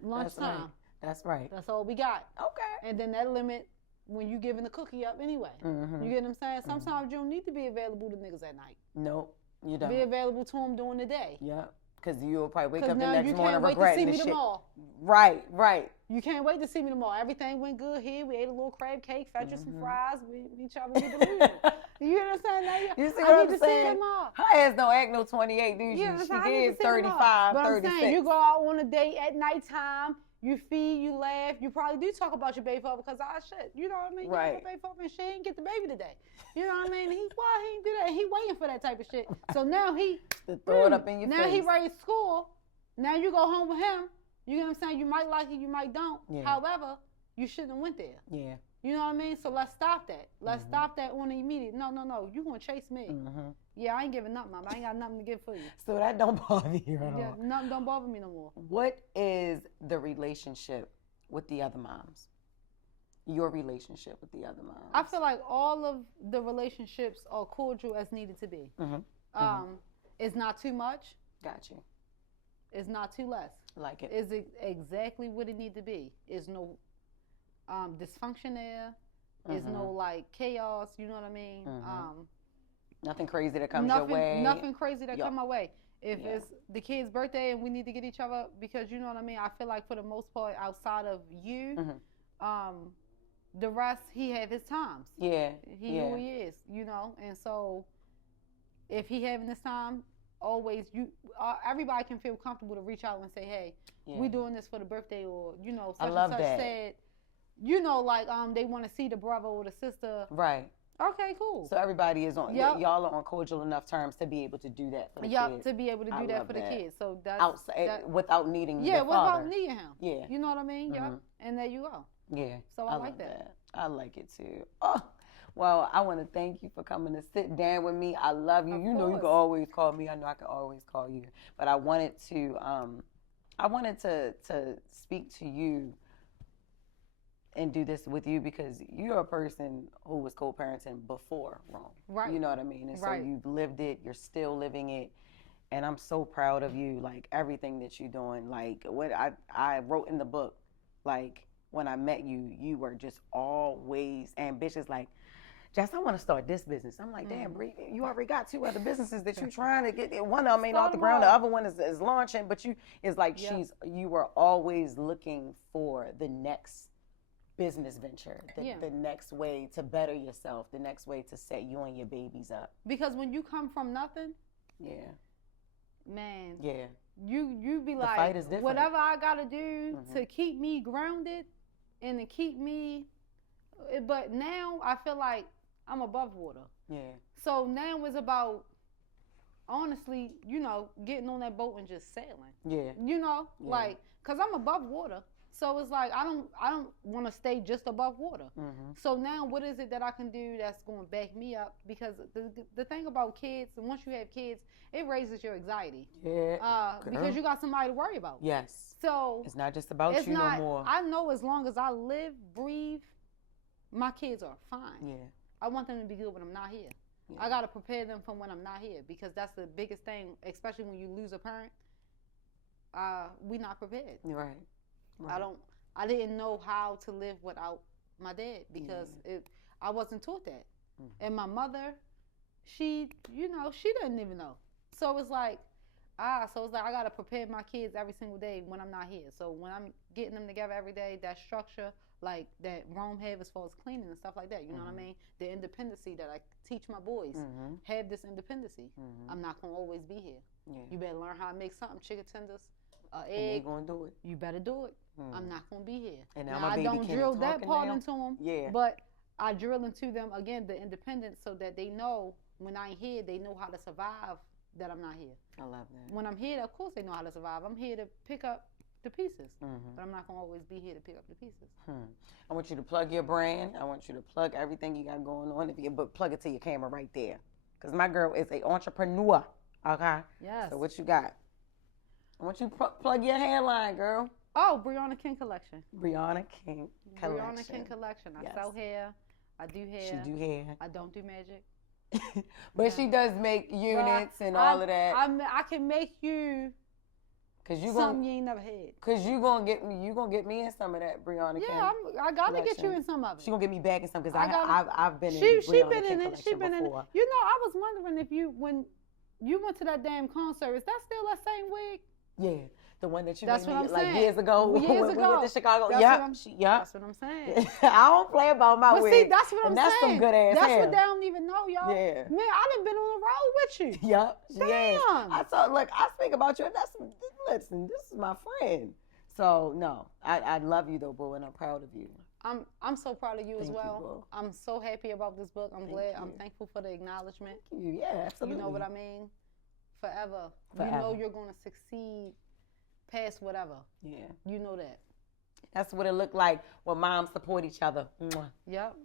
lunchtime. That's right. That's all we got. Okay. And then that limit when you giving the cookie up anyway. You get what I'm saying? Sometimes you don't need to be available to niggas at night. Nope, you don't. Be available to them during the day. Yeah, because you'll probably wake up the now next you morning can't wait to see regretting me the shit. tomorrow. Right. You can't wait to see me tomorrow. Everything went good here. We ate a little crab cake, fed you some fries. We try to be delusional. You know what I'm saying? You see what I'm saying? Her ass don't act no 28, do you? Yeah, she did 35, but 36. I'm saying, you go out on a date at nighttime. You feed, you laugh. You probably do talk about your baby father because shit. You know what I mean? Right. You know, baby father and she ain't get the baby today. You know what I mean? He ain't do that. He waiting for that type of shit. So now he to throw it up in your face. Now he ready to school. Now you go home with him. You know what I'm saying? You might like it, you might don't. Yeah. However, you shouldn't have went there. Yeah. You know what I mean? So let's stop that. Let's stop that on the immediate. No. You gonna chase me. Yeah, I ain't giving nothing, Mama. I ain't got nothing to give for you. So that don't bother you at all. Nothing don't bother me no more. What is the relationship with the other moms? Your relationship with the other moms? I feel like all of the relationships are cordial as needed to be. It's not too much. Got you. It's not too less. Like it. It's exactly what it need to be. There's no dysfunction there. There's no like chaos. You know what I mean? Nothing crazy that comes your way. Nothing crazy that come my way. If it's the kid's birthday and we need to get each other, because you know what I mean, I feel like for the most part, outside of you, the rest, he have his times. Yeah. He who he is, you know. And so if he having this time, always everybody can feel comfortable to reach out and say, hey, we doing this for the birthday, or you know, such and such said, you know, like they want to see the brother or the sister. Right. Okay, cool. So everybody is on. Y'all are on cordial enough terms to be able to do that for the kids. To be able to do that for the kids. So that's outside without needing. Yeah, without needing him. Yeah. You know what I mean? And there you go. Yeah. So I like that. I like it too. Oh, well, I want to thank you for coming to sit down with me. I love you. You know you can always call me. I know I can always call you. But I wanted to speak to you and do this with you because you're a person who was co-parenting before Rome. Right. You know what I mean? And so you've lived it. You're still living it. And I'm so proud of you, like everything that you're doing. Like what I wrote in the book, like when I met you, you were just always ambitious. Like, Jess, I want to start this business. I'm like, damn, Bree, you already got 2 other businesses that you're trying to get. One of them ain't off the ground. The other one is launching. But you were always looking for the next business venture, the next way to better yourself, the next way to set you and your babies up. Because when you come from nothing, man, you be like, fight is different. Whatever I gotta do to keep me grounded and to keep me. But now I feel like I'm above water. Yeah. So now it's about, honestly, you know, getting on that boat and just sailing. Yeah. You know, like, cause I'm above water. So it's like I don't want to stay just above water. So now what is it that I can do that's going to back me up? Because the thing about kids, and once you have kids, it raises your anxiety. Yeah. Because you got somebody to worry about. Yes. So it's not just about you no more. I know as long as I live, breathe, my kids are fine. Yeah. I want them to be good when I'm not here. Yeah. I got to prepare them for when I'm not here because that's the biggest thing, especially when you lose a parent. We not prepared. Right. I didn't know how to live without my dad because I wasn't taught that. And my mother, she didn't even know. So it's like, I gotta prepare my kids every single day when I'm not here. So when I'm getting them together every day, that structure, like that Rome have as far as cleaning and stuff like that, you know what I mean? The independency that I teach my boys, have this independency. I'm not gonna always be here. Yeah. You better learn how to make something, chicken tenders, egg. And they gonna do it. You better do it. I'm not gonna be here. And now I don't drill that part into them. Yeah. But I drill into them again the independence so that they know when I'm here, they know how to survive. That I'm not here. I love that. When I'm here, of course they know how to survive. I'm here to pick up the pieces, but I'm not gonna always be here to pick up the pieces. I want you to plug your brand. I want you to plug everything you got going on. But plug it to your camera right there, because my girl is an entrepreneur. Okay. Yes. So what you got? I want you to plug your hairline, girl. Oh, Briana King Collection. Briana King Collection. Briana King Collection. I sell hair. I do hair. She do hair. I don't do magic. But she does make units and all of that. I can make you something you ain't never had. Cause you gonna get me in some of that Briana. Yeah, I gotta get you in some of it. She gonna get me back in some because I've been in. She been in it. She been in it. You know, I was wondering if when you went to that damn concert, is that still that same wig? Yeah. The one that you made me like years ago. Years ago. We went to Chicago. That's what I'm saying. I don't play about my wig. See, that's what I'm saying. That's some good ass That's hair. what they don't even know, y'all. Yeah. Man, I done been on the road with you. Yep. Damn. Yes. I thought, look, I speak about you. Listen, this is my friend. So, no, I love you, though, boo, and I'm proud of you. I'm so proud of you as well. You, I'm so happy about this book. I'm glad. I'm thankful for the acknowledgement. Thank you. Yeah, absolutely. You know what I mean? Forever. You know you're going to succeed past whatever. Yeah. You know that. That's what it looked like when moms support each other. Yep.